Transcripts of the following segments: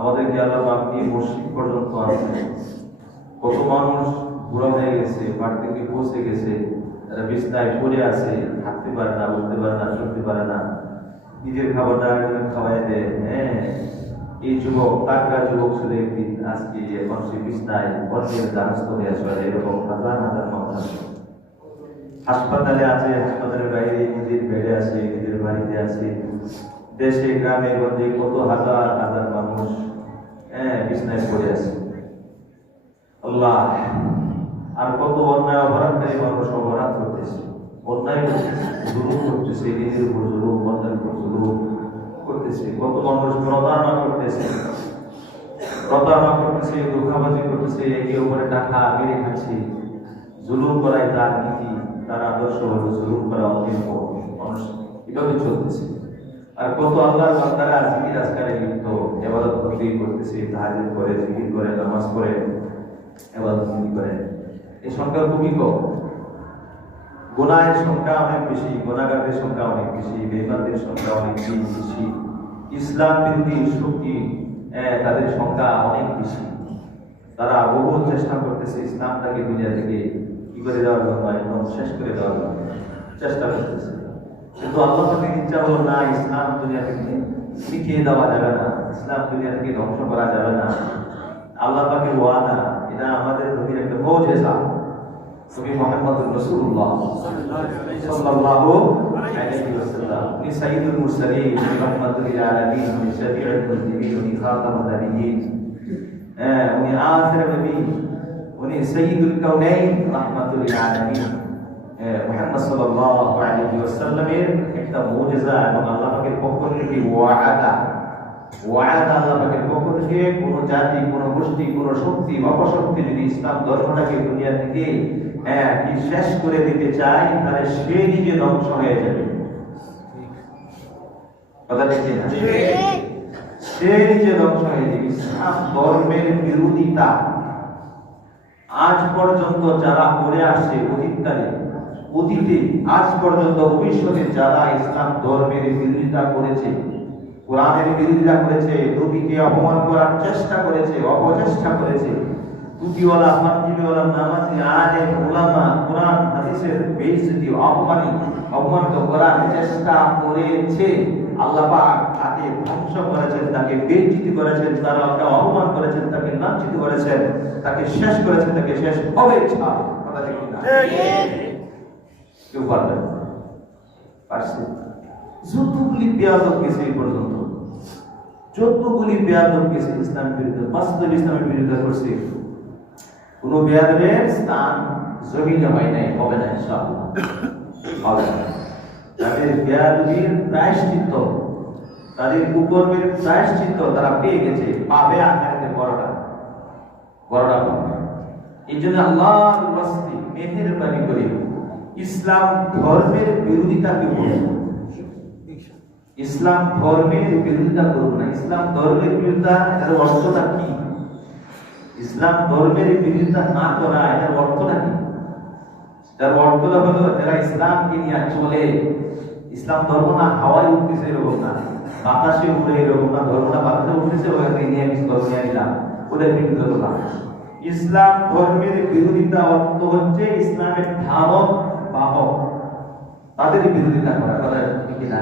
আমাদেরকে আল্লাহ পাক দিয়ে মসজিদ পর্যন্ত আনছে। কত মানুষ বুড়া হয়ে গেছে, বাড়ি থেকে পৌঁছে গেছে, তারা বিছনায় পড়ে আছে, হাঁটতে পারে না, উঠতে পারে না, চলতে পারে না, নিজের খাবারটা আরেকজনের খাওয়াই দেয়। হ্যাঁ, এই যুবক তাকড়া যুবক ছিল একদিন, আজকে এখন সে বিছনায় অন্যের দ্বারস্থ হয়ে আসবে। এরকম হাজার হাজার মানুষ আছে, হাসপাতালে আছে, হাসপাতালের বাইরে, নিজের বেডে আছে, নিজের বাড়িতে আছে, দেশে গ্রামে গঞ্জে কত হাজার হাজার মানুষ বিছনায় পড়ে আছে। আল্লাহ, আর কত অন্যায় অপরাধকারী মানুষ অপরাধ করতেছে, অন্যায় করতেছে, জুলুম করতেছে, নিজের উপর জুলুম, অন্যের উপর জুলুম করতেছে। কত মানুষ প্রতারণা করতেছে, ধোঁকাবাজি করতেছে, একে উপরে টাকা মেরে খাচ্ছে। জুলুম করাই তার নীতি, তার আদর্শ হলো জুলুম করা, অন্যের উপর মানুষ এভাবে চলতেছে। আর কত আল্লাহর বান্দারা জিকির আজকারে লিপ্ত, ইবাদত করতেছে, তাহাজ্জুদ করে, জিকির করে, নামাজ পড়ে, ইবাদত করে। এই সংখ্যা খুবই কম। গুনাহের সংখ্যা অনেক বেশি, গুনাহগারদের সংখ্যা অনেক বেশি, বেঈমানদের সংখ্যা অনেক বেশি, ইসলাম বিরোধী শক্তি তাদের সংখ্যা অনেক বেশি। তারা বহু চেষ্টা করতেছে ইসলামটাকে দুনিয়া থেকে কি করে দেওয়ার জন্য, একদম শেষ করে দেওয়ার জন্য চেষ্টা করতেছে। কিন্তু আল্লাহ পাকের ইচ্ছা হলো না, ইসলাম দুনিয়া থেকে শিখিয়ে দেওয়া যাবে না, ইসলাম দুনিয়া থেকে ধ্বংস করা যাবে না। আল্লাহ পাকের ওয়াদা, এটা আমাদের নবীর একটা মুজিজা। নবী মুহাম্মদুর রাসূলুল্লাহ সাল্লাল্লাহু আলাইহি ওয়াসাল্লাম, উনি সাইয়্যিদুল মুরসালিন, রাহমাতুল লিল আলামিন, উনি শফিউল মুজনিবিন, উনি খাতামুন নবিয়্যিন, উনি আখির নবী, উনি সাইয়্যিদুল কাউনাইন, রাহমাতুল লিল আলামিন। মুহাম্মদ সাল্লাল্লাহু আলাইহি ওয়াসাল্লামের একটা মুজিজা, এবং আল্লাহ পাকের পক্ষ থেকে ওয়াদা। আল্লাহ পাকের পক্ষ থেকে কোন জাতি, কোন গোষ্ঠী, কোন শক্তি, অপশক্তি যদি ইসলাম ধর্মটাকে দুনিয়া থেকে শেষ করে দিতে চায়, তাহলে সে নিজে ধ্বংস হয়ে যাবে। কথা ঠিক না? সে নিজে ধ্বংস হয়ে যাবে। ইসলাম ধর্মের বিরোধিতা আজ পর্যন্ত যারা করে আসছে, অতীতে আজ পর্যন্ত, ভবিষ্যতে যারা ইসলাম ধর্মের বিরোধিতা করেছে, কোরআনের বিরোধিতা করেছে, নবীকে অপমান করার চেষ্টা করেছে, অপচেষ্টা করেছে, টুপিওয়ালা, পাঞ্জাবিওয়ালা, নামাজি, আলেম, উলামা, কোরআন হাদিসের বেইজ্জতি, অপমানিত করার চেষ্টা করেছে, আল্লাহ পাক তাকে ধ্বংস করেছেন, তাকে বেইজ্জতি করেছেন, তারা অপমান করেছেন, তাকে লাঞ্ছিত করেছেন, তাকে শেষ করেছেন, তাকে শেষ হবে ইচ্ছা। কথা ঠিক না? কেউ পারবে না, পারছে? যতগুলি বেয়াদব গেছে এই পর্যন্ত, যতগুলি বেয়াদব গেছে ইসলাম বিরুদ্ধে, বাস্তব ইসলামের বিরুদ্ধে করছে, কোন বেয়াদবের স্থান জমিনে হয় নাই, হবে না, ইনশাআল্লাহ হবে না। তাদের বেয়াদবির প্রায়শ্চিত্ত, তাদের কুকর্মের প্রায়শ্চিত্ত তারা পেয়ে গেছে, পাবে আখিরাতে বড়টা পাবে। এই জন্য আল্লাহর ওয়াস্তে মেহেরবানি করে ইসলাম ধর্মের বিরোধিতাকে বলবো, ইসলাম ধর্মের বিরোধিতা করব না। ইসলাম ধর্মের বিরোধিতা, এর অর্থটা কি? ইসলাম ধর্মের বিরোধিতা না করা, এর অর্থটা কি? তার অর্থটা হলো, যারা ইসলামকে নিয়ে চলে, ইসলাম ধর্ম না হাওয়ায় উঠতেছে এরকম না, বাতাসে উড়ে এরকম না, ধর্মটা বাতাসে উঠতেছে ওখানে নিয়ে কিছু ধর্ম নিয়ে নিলাম, ওদের বিরোধিতা করলাম। ইসলাম ধর্মের বিরোধিতা অর্থ হচ্ছে ইসলামের ধারক বাহক, তাদের বিরোধিতা করা। কথা ঠিক না?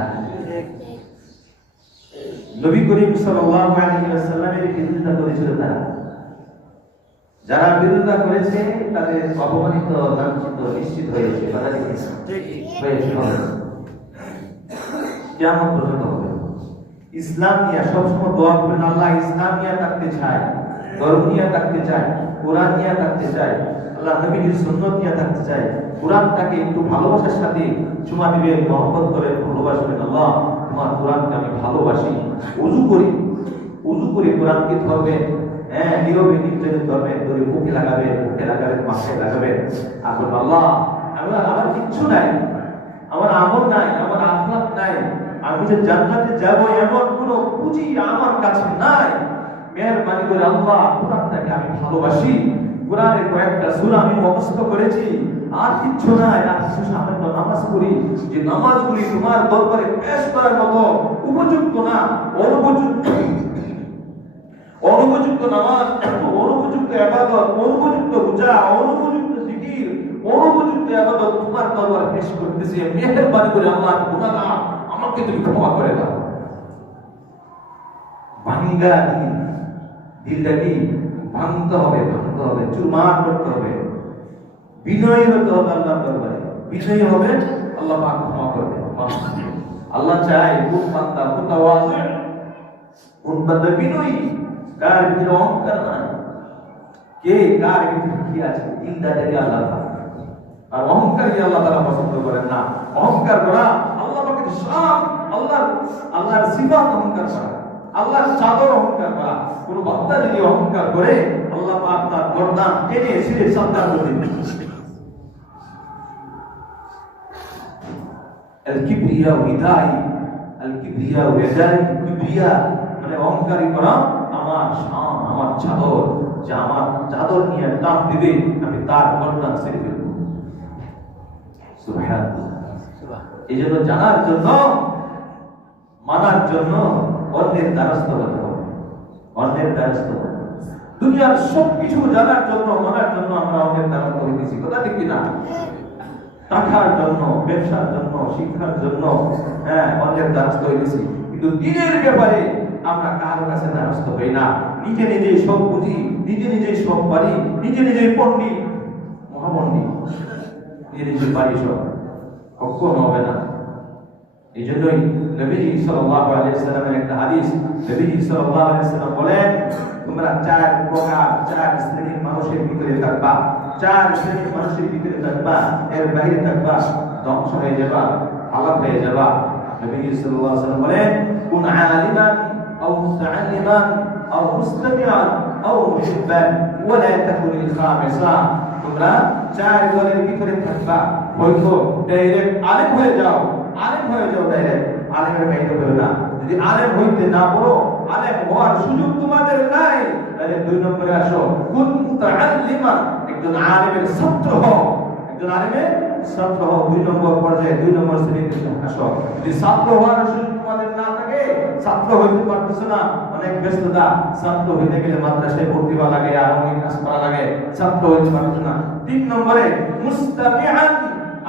নবী করিম সাল্লাল্লাহু আলাইহি ওয়াসাল্লামের বিরোধিতা করেছিল তারা, যারা বিরোধিতা করেছে তাদের অপমানিত, লাঞ্ছিত নিশ্চিত হয়েছে। কথা ঠিক হয়েছে, কিয়ামত পর্যন্ত হবে। ইসলাম নিয়ে সবসময় দোয়া করবেন, আল্লাহ ইসলাম নিয়ে থাকতে চায়, ধর্ম নিয়ে থাকতে চায়, কোরআন নিয়ে থাকতে চায়, আল্লাহ নবীর সুন্নাত নিয়ে থাকতে চায়। কোরআনটাকে একটু ভালোবাসার সাথে চুমা দিবেন, মহব্বত করে ভালোবাসবেন। আল্লাহ তোমার কোরআনকে আমি ভালোবাসি। উযু করে কোরআনকে ধরবেন, নীরবে নির্জনে ধরবেন, ধরে বুকে লাগাবেন, মাথায় লাগাবেন। আর বলবেন, আল্লাহ আমার কিচ্ছু নাই, আমার আমল নাই, আমার আখলাক নাই, আমি যে জান্নাতে যাব এমন কোনো পুঁজি আমার কাছে নাই। মেহেরবানি করে আল্লাহ কোরআনটাকে আমি ভালোবাসি, কোরআনের কয়েকটা সূরা আমি মুখস্থ করেছি, আর কিচ্ছু নাই, আর কিছু সামান্য নামাজ পড়ি, যে নামাজগুলি তোমার দরবারে পেশ করার মতো উপযুক্ত না, অনুপযুক্ত, অনুপযুক্ত নামাজ, অনুপযুক্ত ইবাদত, অনুপযুক্ত রোজা, অনুপযুক্ত জিকির, অনুপযুক্ত ইবাদত তোমার দরবারে পেশ করতেছি, মেহেরবানি করে আল্লাহ গুনাহগার আমাকে তুমি ক্ষমা করে দাও। ভাঙ্গা দিলটা কি ভাঙতে হবে, চুরমার করতে হবে, বিনয়ী হতে হবে আল্লাহর দরবারে। বিনয়ী হবে, আল্লাহ পাক ক্ষমা করবে। আল্লাহ চায় কোন বান্দা মুতাওয়াজি, কোন বান্দা বিনয়ী, কার ভিতরে অহংকার নাই, কে কার ভিতরে কি আছে, দিলটা দেখে আল্লাহ পাক। আর অহংকারী আল্লাহ তাআলা পছন্দ করেন না। অহংকার করা আল্লাহ পাকের শান, আল্লাহর সিফাত অহংকার করা, আল্লাহর চাদর অহংকার করা। কোন বান্দা যদি অহংকার করে আল্লাহ পাক তার গর্দান টেনে ছিঁড়ে সাবধান করে দিবেন। আল কিবরিয়া ওয়াদাই, আল কিবরিয়া ওয়াদাই, কিবরিয়া মানে অহংকারী করা আমার শান, আমার চাদর, যে আমার চাদর নিয়ে টান দিবে আমি তার গর্দান ছিঁড়ে দেব। সুবহানাল্লাহ। এইজন্য জানার জন্য, মানার জন্য অন্যের দ্বারস্থ হতে হবে, অন্যের দ্বারস্থ হতে হবে। দুনিয়ার সবকিছু জানার জন্য, মানার জন্য আমরা অন্যের দ্বারস্থ হইতেছি, কথা ঠিক কিনা? টাকার জন্য, ব্যবসার জন্য, শিক্ষার জন্য অন্যের দ্বারস্থ হইতেছি, কিন্তু দিনের ব্যাপারে আমরা কারোর কাছে দ্বারস্থ হই না। নিজে নিজেই সব বুঝি, নিজে নিজেই সব পারি, নিজে নিজেই পণ্ডিত, মহাপণ্ডিত, নিজে নিজে পারি, সব কখনো হবে না। এই জন্যই নবীজি সাল্লাল্লাহু আলাইহি ওয়াসাল্লামের একটা হাদিস, নবীজি সাল্লাল্লাহু আলাইহি ওয়াসাল্লাম বলেন, তোমরা চার প্রকার, চার শ্রেণীর মানুষের ভিতরে থাকবা, চার শ্রেণীর মানুষের ভিতরে থাকবা, এর বাইরে থাকবা ধ্বংস হয়ে যাবা, হালাক হয়ে যাবা। নবীজি সাল্লাল্লাহু আলাইহি ওয়াসাল্লাম বলেন, কুন আলিমান আও মুতাআল্লিমান আও মুস্তামিআন আও মুহিব্বান ওয়া লা তাকুনিল খামিসা। তোমরা চার দলের ভিতরে থাকবা, হয়তো ডাইরেক্ট আলেম হয়ে যাও, ডাইরেক্ট আলেমের বাইরে হলো না। যদি আলেম হইতে না পারো, আলেম হওয়ার সুযোগ তোমাদের নাই, তাহলে দুই নম্বরে আসো, কুন মুতাআল্লিমান, একজন আলেমের ছাত্র হও, একজন আলেমের ছাত্র হও। দুই নম্বর পর্যায়ে, দুই নম্বর শ্রেণীতে আসো। যদি ছাত্র হওয়ার সুযোগ তোমাদের না থাকে, ছাত্র হইতে পারতেছো না, অনেক ব্যস্ততা, ছাত্র হইতে গেলে মাদ্রাসায় ভর্তি হওয়া লাগে, আর অনেক কাজ করা লাগে, ছাত্র হইতে পারতেছো না। তিন নম্বরে মুস্তামিআন,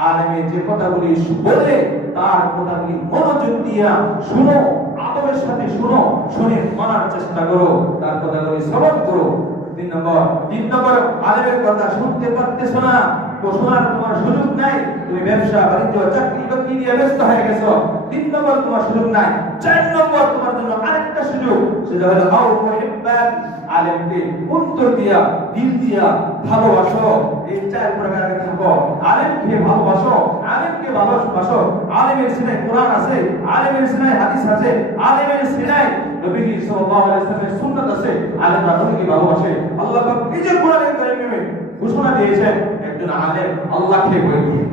আলেমে যে কথাগুলি বলে তার কথাগুলি মনোযোগ দিয়া শুনো, আদবের সাথে শুনো, শুনে মানার চেষ্টা করো, তার কথাগুলি শ্রবণ করো। তিন নম্বর আলেমের কথা শুনতে পারতেছো না, তো শোনার তোমার সুযোগ নাই, তুমি ব্যবসা বাণিজ্য চাকরি বাকরি নিয়ে ব্যস্ত হয়ে গেছো, তিন নম্বর তোমার সুযোগ নাই। চার নম্বর তোমার জন্য আরেকটা সুযোগ, সেটা হলো আও মুহিব্বান, আলেমকে অন্তর দিয়া, দিল দিয়া ভালোবাসো। এই চার প্রকারের থাকো, আলেমকে ভালোবাসো, আলেমকে ভালোবাসো। আলেমের সিনায় কোরআন আছে, আলেমের সিনায় হাদিস আছে, আলেমের সিনায় নবীজি সাল্লাল্লাহু আলাইহি ওয়াসাল্লামের সুন্নাত আছে। আলেমরা নবীকে ভালোবাসে। আল্লাহ পাক নিজের কোরআনের কারিমে ঘোষণা দিয়েছেন, একজন আলেম আল্লাহকে ভয় করে,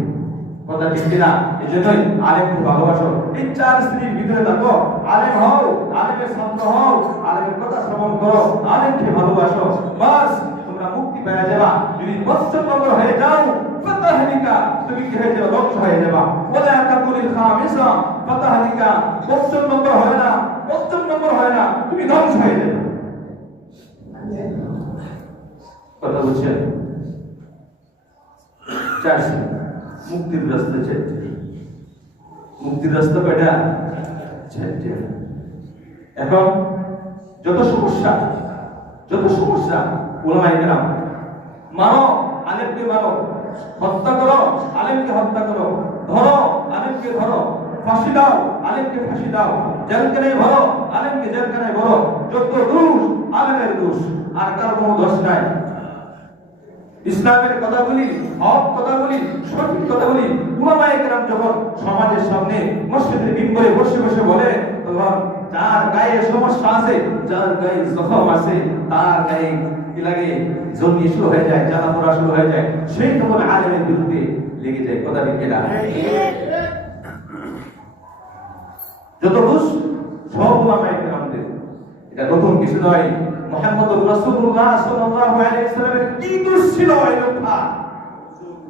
কথা ঠিক কিনা? এজন্যই আলেমকে ভালোবাসো। এই চার শ্রেণীর ভিতরে থাকো, আলেম হও, আলেমের ছাত্র হও, আলেমের কথা শ্রবণ করো, আলেমকে ভালোবাসো, বাস তোমরা মুক্তি পেয়ে যাবা। যদি পঞ্চম নম্বর হয়ে যাও, ফাতাহলিকা, তুমি কি হয়ে যাবে? ধ্বংস হয়ে যাবা। ওয়ালা তাকুলিল খামিসা, ফাতাহলিকা পঞ্চম নম্বর হয় না, তুমি ধ্বংস হয়ে যাবে। কথা বুঝছেন? চার শ্রেণী মুক্তির রাস্তা, মুক্তির রাস্তা কয়টা? চারটে। এখন যত সমস্যা উলামায়ে কেরাম, মানো আলেমকে মানো, হত্যা করো আলেমকে হত্যা করো, ধরো আলেমকে ধরো, ফাঁসি দাও আলেমকে ফাঁসি দাও, জেলখানায় ভরো আলেমকে জেলখানায় ভরো, যত দোষ আলেমের দোষ, আর কারো কোনো দোষ নাই। ইসলামের কথাগুলি, হক কথাগুলি, সঠিক কথাগুলি উলামায়ে কেরাম যখন সমাজের সামনে মসজিদের মিম্বরে বসে বসে বলে, তখন যার গায়ে সমস্যা আছে, যার গায়ে জখম আছে, তার গায়ে কি লাগে? জমি শুরু হয়ে যায়, জ্বালা পোড়া শুরু হয়ে যায়, সেই তখন আলেমের বিরুদ্ধে লেগে যায়। কথা ঠিক কিনা? যত দোষ সব উলামায়ে কেরামদের, এটা নতুন কিছু নয়। মুহাম্মদুর রাসূলুল্লাহ সাল্লাল্লাহু আলাইহি ওয়াসাল্লামের কি দোষ ছিল এই লোকটা?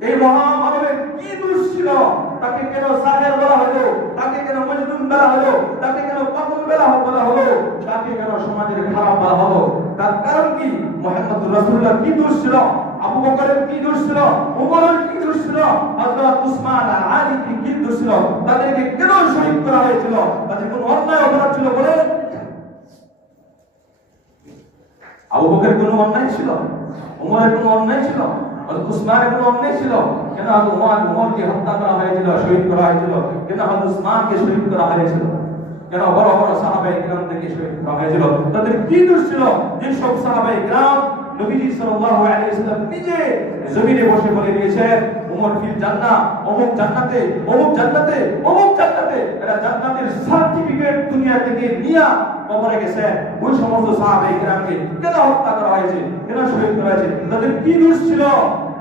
এই মহামানবের কি দোষ ছিল? তাকে কেন সাহের বলা হলো, তাকে কেন মজনুন বলা হলো, তাকে কেন পাগল বলা হলো, তাকে কেন সমাজের খারাপ বলা হলো? তার কারণ কি? মুহাম্মদুর রাসূলুল্লাহ কি দোষ ছিল, আবু বকরের কি দোষ ছিল, ওমরের কি দোষ ছিল, হযরত উসমান আর আলী কি দোষ ছিল? তাদেরকে কেন শহীদ করা হয়েছিল? তাদের কোন অন্যায় অপরাধ ছিল বলে? আবু বকরের কোন অন্যায় ছিল? ওমরের কোন অন্যায় ছিল? হযরত উসমানের কোন অন্যায় ছিল? কেন হযরত ওমরকে হত্যা করা হয়েছিল, শহীদ করা হয়েছিল? কেন হযরত উসমানকে শহীদ করা হয়েছিল? কেন বড় বড় সাহাবায়ে কিরামদেরকে শহীদ করা হয়েছিল? তাদের কি দোষ ছিল যে সব সাহাবায়ে কিরাম নবীজি সাল্লাল্লাহু আলাইহি ওয়াসাল্লাম নিজে জমিনে বসে বলে দিয়েছেন, ওমর ফিল জান্নাহ, অমুক জান্নাতে, অমুক জান্নাতে, অমুক জান্নাতে। এরা জান্নাতের সার্টিফিকেট দুনিয়া থেকে নিয়ে কবরে গেছে। ওই সমস্ত সাহাবায়ে কিরামকে কেন হত্যা করা হয়েছে, কেন শহীদ করা হয়েছে? তাদের কি দোষ ছিল?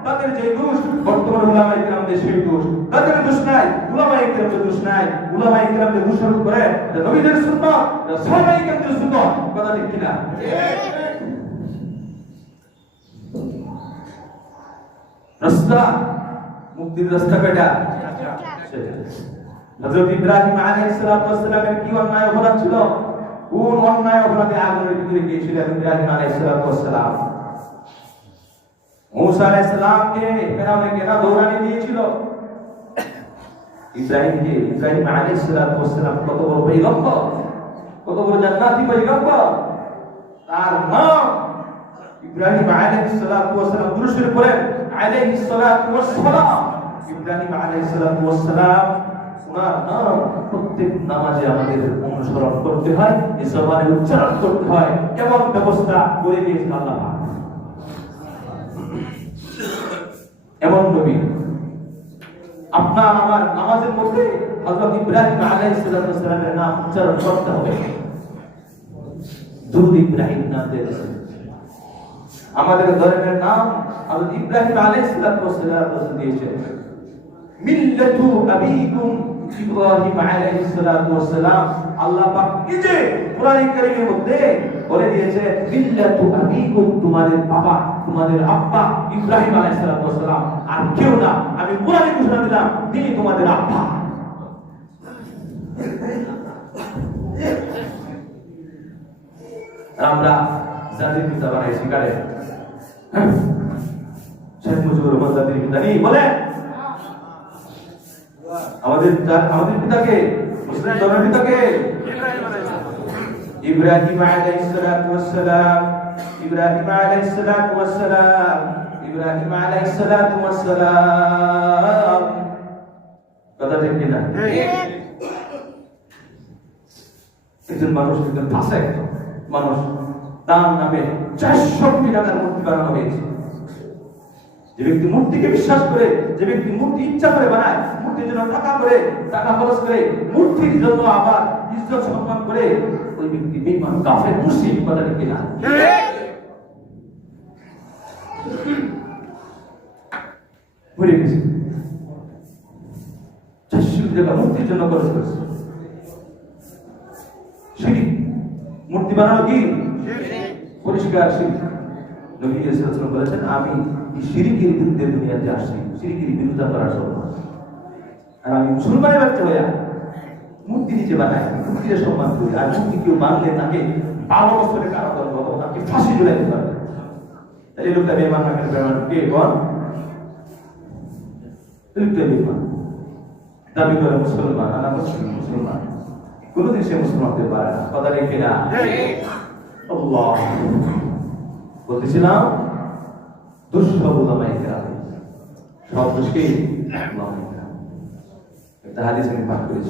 তাদের যে দোষ বর্তমান উলামায়ে কিরামদের সেই দোষ। তাদের দোষ নাই, উলামায়ে কিরামদের দোষ নাই। উলামায়ে কিরামদের দোষারোপ করে নবীদের সুন্নাত, সাহাবায়ে কিরামদের সুন্নাত। কথা ঠিক কিনা? রাস্তা, মুক্তির রাস্তা কয়টা? হযরত ইব্রাহিম আলাইহিস সালাতু ওয়াস সালামের কি অন্যায় অপরাধ ছিল? কোন অন্যায় অপরাধে আগুনের ভিতরে গিয়েছিলেন ইব্রাহিম আলাইহিস সালাতু ওয়াস সালাম? মুসা আলাইহিস সালামকে ফেরাউনে কেন দৌড়ানি দিয়েছিল? ইব্রাহিম আলাইহিস সালাতু ওয়াস সালাম কত বড় পয়গম্বর, কত বড় জান্নাতি পয়গম্বর। তার নাম ইব্রাহিম আলাইহিস সালাতু ওয়াস সালাম। দুরূদ শরীফ পড়েন, আলাইহিস সালাতু ওয়াস সালাম। ইব্রাহিম আলাইহিস সালাতু ওয়াস সালাম, ওনার নাম প্রত্যেক নামাজে আমাদের অনুসরণ করতে হয়, এই জবানে উচ্চারণ করতে হয়। কেমন ব্যবস্থা করে দিয়েছেন আল্লাহ। এমন নবী আপনার আমার নামাজের মধ্যে হযরত ইব্রাহিম আলাইহিস সালাতু ওয়াস সালামের নাম উচ্চারণ করতে হবে। দুরূদ ইব্রাহিম নাম দিয়েছে। আমাদের ধর্মের নাম হযরত ইব্রাহিম আলাইহিস সালাতু ওয়াস সালাম দিয়েছেন। মিল্লাতু আবিকুম ইব্রাহিম আলাইহিস সালাতু ওয়াস সালাম। আল্লাহ পাক নিজে কোরআন কারীমের মধ্যে বলে দিয়েছে, মিল্লাতু আবিকুম, তোমাদের বাবা, তোমাদের আব্বা ইব্রাহিম আলাইহিস সালাতু ওয়াস সালাম, আর কেউ না। আমি কোরআনে ঘোষণা দিলাম তিনি তোমাদের আব্বা। আমরা জাতির পিতা বানাইছি কারে? শেখ মুজিবুর রহমান জাতির পিতা নেই বলে? আমাদের পিতাকে, মুসলিম ধর্মের পিতাকে ইব্রাহিম আলাইহিস সালাতু ওয়াস সালাম, ইব্রাহিম আলাইহিস সালাতু ওয়াস সালাম, ইব্রাহিম আলাইহিস সালাতু ওয়াস সালাম। কথা ঠিক কিনা? একজন মানুষ, একজন ফাসেক মানুষ, তার নামে 400 কোটি টাকার মূর্তি বানানো হয়েছে। যে ব্যক্তি মূর্তিকে বিশ্বাস করে, যে ব্যক্তি মূর্তি ইচ্ছা করে বানায়, মূর্তির জন্য টাকা খরচ করে, মূর্তির জন্য আবার ইজ্জত সম্মান করে, ওই ব্যক্তি বেঈমান, কাফের, মুশরিক। কথা ঠিক কিনা? ভরে গেছে 400 কোটি টাকা মূর্তির জন্য খরচ করেছে। শিরক, মূর্তি বানানো কি পরিষ্কার শিরক। নবী সাল্লাল্লাহু আলাইহি ওয়াসাল্লাম বলেছেন, আমি এই শিরকের বিরুদ্ধে দুনিয়াতে আসছি, শিরকের বিরোধিতা করার জন্য। আর আমি মুসলমানের বাচ্চা হইয়া মূর্তি নিচে বানাই, মূর্তিকে সম্মান করি। আর মূর্তি কেউ মানলে তাকে 12 বছরের কারাদণ্ড অথবা তাকে ফাঁসি ঝুলাই দিতে হবে। এই লোকটা বেঈমান না? কেন বেঈমান? কে কোন লোকটা বেঈমান? দাবি করে মুসলমান, আর মুসলমান কোনদিন সে মুসলমান হতে পারে না। কথা ঠিক কিনা? আল্লাহ বলতেছিলাম, দুঃসব উলামায়ে কেরাম, সব দোষকেই উলামায়ে কেরাম। একটা হাদিস আমি পাঠ করেছি।